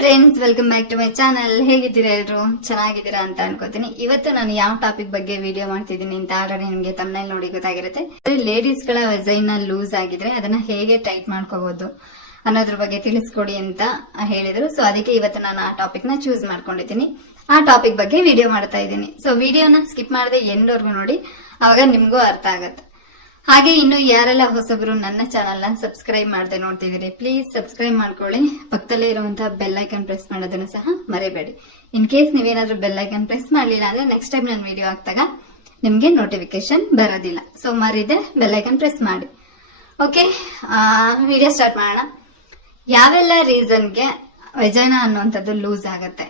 Friends, welcome back to my channel. ಹೇಗಿದ್ದೀರಾ ಎಲ್ರು? ಚೆನ್ನಾಗಿದ್ದೀರಾ ಅಂತ ಅನ್ಕೋತೀನಿ. ಇವತ್ತು ನಾನು ಯಾವ ಟಾಪಿಕ್ ಬಗ್ಗೆ ವಿಡಿಯೋ ಮಾಡ್ತಿದ್ದೀನಿ ಅಂತ ಆಲ್ರೆಡಿ ನಿಮ್ಗೆ ತಮ್ಮನೇಲಿ ನೋಡಿ ಗೊತ್ತಾಗಿರುತ್ತೆ. ಲೇಡೀಸ್ ಗಳ ವೆಜೈನ ಲೂಸ್ ಆಗಿದ್ರೆ ಅದನ್ನ ಹೇಗೆ ಟೈಟ್ ಮಾಡ್ಕೋಬಹುದು ಅನ್ನೋದ್ರ ಬಗ್ಗೆ ತಿಳಿಸ್ಕೊಡಿ ಅಂತ ಹೇಳಿದ್ರು. ಸೊ ಅದಕ್ಕೆ ಇವತ್ತು ನಾನು ಆ ಟಾಪಿಕ್ ನ ಚೂಸ್ ಮಾಡ್ಕೊಂಡಿದ್ದೀನಿ. ಆ ಟಾಪಿಕ್ ಬಗ್ಗೆ ವಿಡಿಯೋ ಮಾಡ್ತಾ ಇದ್ದೀನಿ. ಸೊ ವಿಡಿಯೋನ ಸ್ಕಿಪ್ ಮಾಡದೆ ಎಂಡ್ವರೆಗೂ ನೋಡಿ, ಅವಾಗ ನಿಮ್ಗೂ ಅರ್ಥ ಆಗತ್ತೆ. ಹಾಗೆ ಇನ್ನು ಯಾರೆಲ್ಲ ಹೊಸಬ್ರು ನನ್ನ ಚಾನಲ್ ನ ಸಬ್ಸ್ಕ್ರೈಬ್ ಮಾಡದೆ ನೋಡ್ತಿದ್ದೀರಿ, ಪ್ಲೀಸ್ ಸಬ್ಸ್ಕ್ರೈಬ್ ಮಾಡ್ಕೊಳ್ಳಿ. ಪಕ್ಕದಲ್ಲೇ ಇರುವಂತಹ ಬೆಲ್ ಐಕನ್ ಪ್ರೆಸ್ ಮಾಡೋದನ್ನ ಸಹ ಮರಿಬೇಡಿ. ಇನ್ ಕೇಸ್ ನೀವೇನಾದ್ರೂ ಬೆಲ್ ಐಕನ್ ಪ್ರೆಸ್ ಮಾಡಲಿಲ್ಲ ಅಂದ್ರೆ ನೆಕ್ಸ್ಟ್ ಟೈಮ್ ನಾನು ವಿಡಿಯೋ ಹಾಕ್ದಾಗ ನಿಮ್ಗೆ ನೋಟಿಫಿಕೇಶನ್ ಬರೋದಿಲ್ಲ. ಸೊ ಮರಿದೆ ಬೆಲ್ ಐಕನ್ ಪ್ರೆಸ್ ಮಾಡಿ. ಓಕೆ, ವಿಡಿಯೋ ಸ್ಟಾರ್ಟ್ ಮಾಡೋಣ. ಯಾವೆಲ್ಲ ರೀಸನ್ಗೆ ವೆಜೈನಾ ಅನ್ನುವಂಥದ್ದು ಲೂಸ್ ಆಗತ್ತೆ?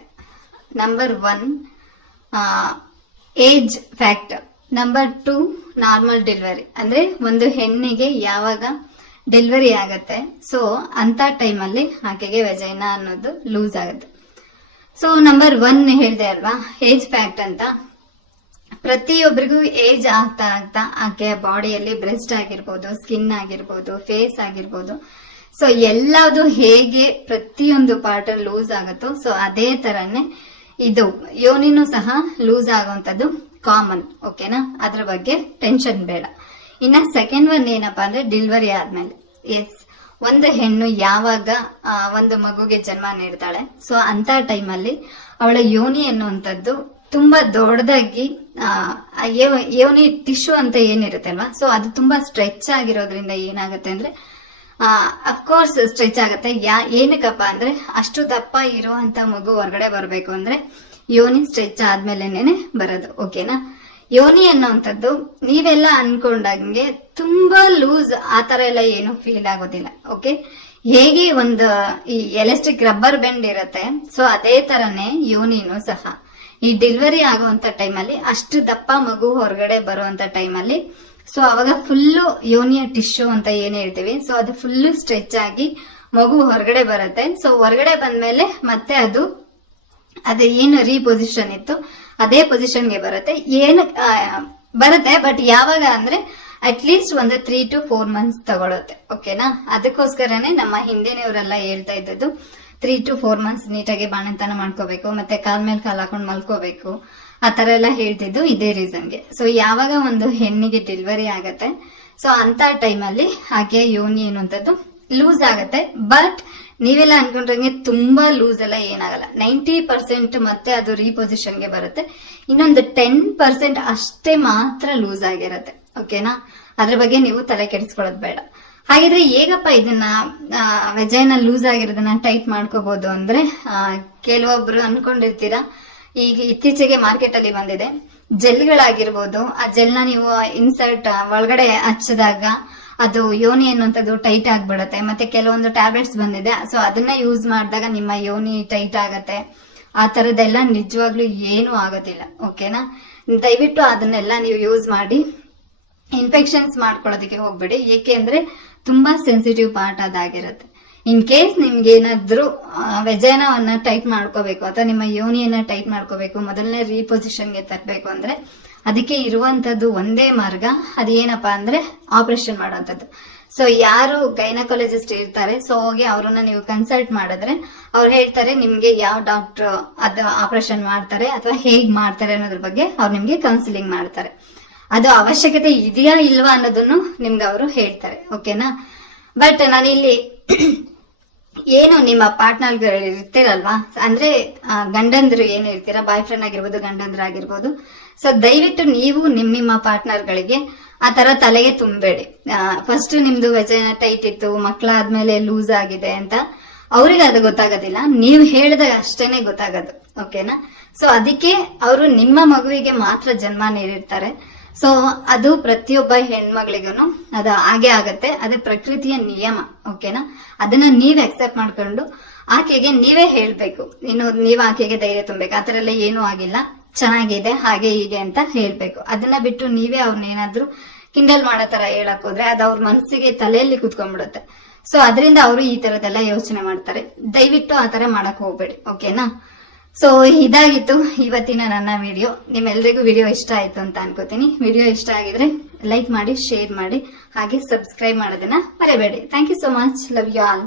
Number 1 age factor. Number 2 normal delivery, ಅಂದ್ರೆ ಒಂದು ಹೆಣ್ಣಿಗೆ ಯಾವಾಗ ಡೆಲಿವರಿ ಆಗತ್ತೆ ಸೊ ಅಂತ ಟೈಮಲ್ಲಿ ಆಕೆಗೆ ವೆಜೈನಾ ಅನ್ನೋದು ಲೂಸ್ ಆಗುತ್ತೆ. ಸೊ ನಂಬರ್ 1 ಹೇಳ್ದೆ ಅಲ್ವಾ, ಏಜ್ ಫ್ಯಾಕ್ಟ್ ಅಂತ. ಪ್ರತಿಯೊಬ್ಬರಿಗೂ ಏಜ್ ಆಗ್ತಾ ಆಗ್ತಾ ಆಕೆಯ ಬಾಡಿಯಲ್ಲಿ ಬ್ರೆಸ್ಟ್ ಆಗಿರ್ಬೋದು, ಸ್ಕಿನ್ ಆಗಿರ್ಬೋದು, ಫೇಸ್ ಆಗಿರ್ಬೋದು, ಸೊ ಎಲ್ಲದು ಹೇಗೆ ಪ್ರತಿಯೊಂದು ಪಾರ್ಟ್ ಲೂಸ್ ಆಗುತ್ತೋ ಸೊ ಅದೇ ತರನೇ ಇದು ಯೋನಿನೂ ಸಹ ಲೂಸ್ ಆಗುವಂತದ್ದು ಕಾಮನ್. ಓಕೆನಾ? ಅದ್ರ ಬಗ್ಗೆ ಟೆನ್ಷನ್ ಬೇಡ. ಇನ್ನ ಸೆಕೆಂಡ್ ಒನ್ ಏನಪ್ಪಾ ಅಂದ್ರೆ ಡೆಲಿವರಿ ಆದ್ಮೇಲೆ. ಎಸ್, ಒಂದು ಹೆಣ್ಣು ಯಾವಾಗ ಒಂದು ಮಗುಗೆ ಜನ್ಮ ನೀಡ್ತಾಳೆ ಸೊ ಅಂತ ಟೈಮಲ್ಲಿ ಅವಳ ಯೋನಿ ಅನ್ನುವಂಥದ್ದು ತುಂಬಾ ದೊಡ್ಡದಾಗಿ ಯೋನಿ ಟಿಶ್ಯೂ ಅಂತ ಏನಿರುತ್ತೆ ಅಲ್ವಾ, ಸೊ ಅದು ತುಂಬಾ ಸ್ಟ್ರೆಚ್ ಆಗಿರೋದ್ರಿಂದ ಏನಾಗುತ್ತೆ ಅಂದ್ರೆ ಅಫ್ಕೋರ್ಸ್ ಸ್ಟ್ರೆಚ್ ಆಗುತ್ತೆ. ಏನಕ್ಕಪ್ಪ ಅಂದ್ರೆ ಅಷ್ಟು ದಪ್ಪ ಇರುವಂತ ಮಗು ಹೊರಗಡೆ ಬರಬೇಕು ಅಂದ್ರೆ ಯೋನಿ ಸ್ಟ್ರೆಚ್ ಆದ್ಮೇಲೆನೆ ಬರೋದು. ಓಕೆನಾ? ಯೋನಿ ಅನ್ನೋಂಥದ್ದು ನೀವೆಲ್ಲ ಅನ್ಕೊಂಡಂಗೆ ತುಂಬಾ ಲೂಸ್ ಆತರ ಎಲ್ಲ ಏನು ಫೀಲ್ ಆಗೋದಿಲ್ಲ. ಓಕೆ, ಹೇಗೆ ಒಂದು ಈ ಎಲಾಸ್ಟಿಕ್ ರಬ್ಬರ್ ಬೆಂಡ್ ಇರುತ್ತೆ ಸೊ ಅದೇ ತರನೇ ಯೋನಿನೂ ಸಹ ಈ ಡೆಲಿವರಿ ಆಗುವಂತ ಟೈಮಲ್ಲಿ ಅಷ್ಟು ದಪ್ಪ ಮಗು ಹೊರಗಡೆ ಬರುವಂತ ಟೈಮಲ್ಲಿ ಸೊ ಅವಾಗ ಫುಲ್ಲು ಯೋನಿಯ ಟಿಶ್ಯೂ ಅಂತ ಏನ್ ಹೇಳ್ತೀವಿ ಸೊ ಅದು ಫುಲ್ಲು ಸ್ಟ್ರೆಚ್ ಆಗಿ ಮಗು ಹೊರಗಡೆ ಬರುತ್ತೆ. ಸೊ ಹೊರಗಡೆ ಬಂದ್ಮೇಲೆ ಮತ್ತೆ ಅದು ಏನು ರೀಪೊಸಿಷನ್ ಇತ್ತು ಅದೇ ಪೊಸಿಷನ್ಗೆ ಬರುತ್ತೆ. ಬರುತ್ತೆ, ಬಟ್ ಯಾವಾಗ ಅಂದ್ರೆ ಅಟ್ಲೀಸ್ಟ್ ಒಂದು 3 to 4 months ತಗೊಳುತ್ತೆ. ಓಕೆನಾ? ಅದಕ್ಕೋಸ್ಕರನೇ ನಮ್ಮ ಹಿಂದಿನವರೆಲ್ಲ ಹೇಳ್ತಾ ಇದ್ದದ್ದು 3 to 4 months ನೀಟಾಗಿ ಬಾಣಂತನ ಮಾಡ್ಕೋಬೇಕು, ಮತ್ತೆ ಕಾಲ್ ಮೇಲೆ ಕಾಲ್ ಹಾಕೊಂಡು ಮಲ್ಕೋಬೇಕು, ಆ ತರ ಎಲ್ಲ ಹೇಳ್ತಿದ್ದು ಇದೇ ರೀಸನ್ಗೆ. ಸೊ ಯಾವಾಗ ಒಂದು ಹೆಣ್ಣಿಗೆ ಡೆಲಿವರಿ ಆಗತ್ತೆ ಸೊ ಅಂತ ಟೈಮಲ್ಲಿ ಹಾಗೆ ಯೋನಿ ಅನ್ನುವಂಥದ್ದು ಲೂಸ್ ಆಗತ್ತೆ. ಬಟ್ ನೀವೆಲ್ಲ ಅನ್ಕೊಂಡ್ರಂಗೆ ತುಂಬಾ ಲೂಸ್ ಎಲ್ಲ ಏನಾಗಲ್ಲ. 90% ಮತ್ತೆ ಅದು ರೀಪೊಸಿಷನ್ಗೆ ಬರುತ್ತೆ. ಇನ್ನೊಂದು 10% ಅಷ್ಟೇ ಮಾತ್ರ ಲೂಸ್ ಆಗಿರತ್ತೆ. ಓಕೆನಾ? ಅದ್ರ ಬಗ್ಗೆ ನೀವು ತಲೆ ಕೆಡಿಸ್ಕೊಳ್ಳೋದು ಬೇಡ. ಹಾಗಿದ್ರೆ ಹೇಗಪ್ಪ ಇದನ್ನ ವೆಜೈನ ಲೂಸ್ ಆಗಿರೋದನ್ನ ಟೈಟ್ ಮಾಡ್ಕೋಬಹುದು ಅಂದ್ರೆ, ಕೆಲವೊಬ್ರು ಅನ್ಕೊಂಡಿರ್ತೀರಾ ಈಗ ಇತ್ತೀಚೆಗೆ ಮಾರ್ಕೆಟ್ ಅಲ್ಲಿ ಬಂದಿದೆ ಜೆಲ್ಗಳಾಗಿರ್ಬೋದು, ಆ ಜೆಲ್ನ ನೀವು ಇನ್ಸರ್ಟ್ ಒಳಗಡೆ ಹಚ್ಚಿದಾಗ ಅದು ಯೋನಿ ಅನ್ನುವಂಥದ್ದು ಟೈಟ್ ಆಗ್ಬಿಡತ್ತೆ. ಮತ್ತೆ ಕೆಲವೊಂದು ಟ್ಯಾಬ್ಲೆಟ್ಸ್ ಬಂದಿದೆ ಸೊ ಅದನ್ನ ಯೂಸ್ ಮಾಡಿದಾಗ ನಿಮ್ಮ ಯೋನಿ ಟೈಟ್ ಆಗತ್ತೆ. ಆ ತರದೆಲ್ಲ ನಿಜವಾಗ್ಲೂ ಏನು ಆಗೋದಿಲ್ಲ. ಓಕೆನಾ? ದಯವಿಟ್ಟು ಅದನ್ನೆಲ್ಲ ನೀವು ಯೂಸ್ ಮಾಡಿ ಇನ್ಫೆಕ್ಷನ್ಸ್ ಮಾಡ್ಕೊಳ್ಳೋದಕ್ಕೆ ಹೋಗ್ಬೇಡಿ. ಏಕೆ ಅಂದ್ರೆ ತುಂಬಾ ಸೆನ್ಸಿಟಿವ್ ಪಾರ್ಟ್ ಅದಾಗಿರುತ್ತೆ. ಇನ್ ಕೇಸ್ ನಿಮ್ಗೆ ಏನಾದ್ರೂ ವೆಜೈನವನ್ನ ಟೈಟ್ ಮಾಡ್ಕೋಬೇಕು ಅಥವಾ ನಿಮ್ಮ ಯೋನಿಯನ್ನ ಟೈಟ್ ಮಾಡ್ಕೋಬೇಕು, ಮೊದಲನೇ ರೀಪೊಸಿಷನ್ಗೆ ತರಬೇಕು ಅಂದ್ರೆ ಅದಕ್ಕೆ ಇರುವಂತದ್ದು ಒಂದೇ ಮಾರ್ಗ. ಅದೇನಪ್ಪಾ ಅಂದ್ರೆ ಆಪರೇಷನ್ ಮಾಡುವಂತದ್ದು. ಸೊ ಯಾರು ಗೈನಕಾಲಜಿಸ್ಟ್ ಇರ್ತಾರೆ ಸೊ ಹೋಗಿ ಅವ್ರನ್ನ ನೀವು ಕನ್ಸಲ್ಟ್ ಮಾಡಿದ್ರೆ ಅವ್ರು ಹೇಳ್ತಾರೆ ನಿಮ್ಗೆ ಯಾವ ಡಾಕ್ಟರ್ ಅದು ಆಪರೇಷನ್ ಮಾಡ್ತಾರೆ ಅಥವಾ ಹೇಗ್ ಮಾಡ್ತಾರೆ ಅನ್ನೋದ್ರ ಬಗ್ಗೆ ಅವ್ರು ನಿಮ್ಗೆ ಕೌನ್ಸಿಲಿಂಗ್ ಮಾಡ್ತಾರೆ. ಅದು ಅವಶ್ಯಕತೆ ಇದೆಯಾ ಇಲ್ವಾ ಅನ್ನೋದನ್ನು ನಿಮ್ಗೆ ಅವರು ಹೇಳ್ತಾರೆ. ಓಕೆನಾ? ಬಟ್ ನಾನಿಲ್ಲಿ ಏನು ನಿಮ್ಮ ಪಾರ್ಟ್ನರ್ ಇರ್ತೀರಲ್ವಾ, ಅಂದ್ರೆ ಗಂಡಂದ್ರು ಏನು ಇರ್ತೀರಾ, ಬಾಯ್ ಫ್ರೆಂಡ್ ಆಗಿರ್ಬೋದು, ಗಂಡಂದ್ರ ಆಗಿರ್ಬೋದು, ಸೊ ದಯವಿಟ್ಟು ನೀವು ನಿಮ್ಮ ಪಾರ್ಟ್ನರ್ ಗಳಿಗೆ ಆ ತರ ತಲೆಗೆ ತುಂಬಬೇಡಿ. ಫಸ್ಟ್ ನಿಮ್ದು ವೆಜೈನಾ ಟೈಟ್ ಇತ್ತು, ಮಕ್ಕಳಾದ್ಮೇಲೆ ಲೂಸ್ ಆಗಿದೆ ಅಂತ ಅವ್ರಿಗೆ ಅದು ಗೊತ್ತಾಗೋದಿಲ್ಲ, ನೀವು ಹೇಳಿದಾಗ ಅಷ್ಟೇನೆ ಗೊತ್ತಾಗೋದು. ಓಕೆನಾ? ಸೊ ಅದಕ್ಕೆ ಅವರು ನಿಮ್ಮ ಮಗುವಿಗೆ ಮಾತ್ರ ಜನ್ಮ ನೀಡಿರ್ತಾರೆ. ಸೊ ಅದು ಪ್ರತಿಯೊಬ್ಬ ಹೆಣ್ಮಗಳಿಗೂ ಅದು ಹಾಗೆ ಆಗತ್ತೆ. ಅದು ಪ್ರಕೃತಿಯ ನಿಯಮ. ಓಕೆನಾ? ಅದನ್ನ ನೀವ್ ಅಕ್ಸೆಪ್ಟ್ ಮಾಡ್ಕೊಂಡು ಆಕೆಗೆ ನೀವೇ ಹೇಳ್ಬೇಕು. ಇನ್ನು ನೀವ್ ಆಕೆಗೆ ಧೈರ್ಯ ತುಂಬಬೇಕು. ಆತರ ಎಲ್ಲ ಏನೂ ಆಗಿಲ್ಲ, ಚೆನ್ನಾಗಿದೆ, ಹಾಗೆ ಹೀಗೆ ಅಂತ ಹೇಳ್ಬೇಕು. ಅದನ್ನ ಬಿಟ್ಟು ನೀವೇ ಅವ್ರನ್ನೇನಾದ್ರೂ ಕಿಂಡಲ್ ಮಾಡೋ ತರ ಹೇಳಕ್ ಹೋದ್ರೆ ಅದು ಅವ್ರ ಮನಸ್ಸಿಗೆ ತಲೆಯಲ್ಲಿ ಕುತ್ಕೊಂಡ್ಬಿಡುತ್ತೆ. ಸೊ ಅದರಿಂದ ಅವರು ಈ ತರದೆಲ್ಲ ಯೋಚನೆ ಮಾಡ್ತಾರೆ. ದಯವಿಟ್ಟು ಆ ತರ ಮಾಡಕ್ ಹೋಗ್ಬೇಡಿ. ಓಕೆನಾ? ಸೊ ಇದಾಗಿತ್ತು ಇವತ್ತಿನ ನನ್ನ ವಿಡಿಯೋ. ನಿಮ್ಮೆಲ್ಲರಿಗೂ ವಿಡಿಯೋ ಇಷ್ಟ ಆಯ್ತು ಅಂತ ಅನ್ಕೋತೀನಿ. ವಿಡಿಯೋ ಇಷ್ಟ ಆಗಿದ್ರೆ ಲೈಕ್ ಮಾಡಿ, ಶೇರ್ ಮಾಡಿ, ಹಾಗೆ ಸಬ್ಸ್ಕ್ರೈಬ್ ಮಾಡೋದನ್ನ ಮರೆಯಬೇಡಿ. Thank you so much. Love you all.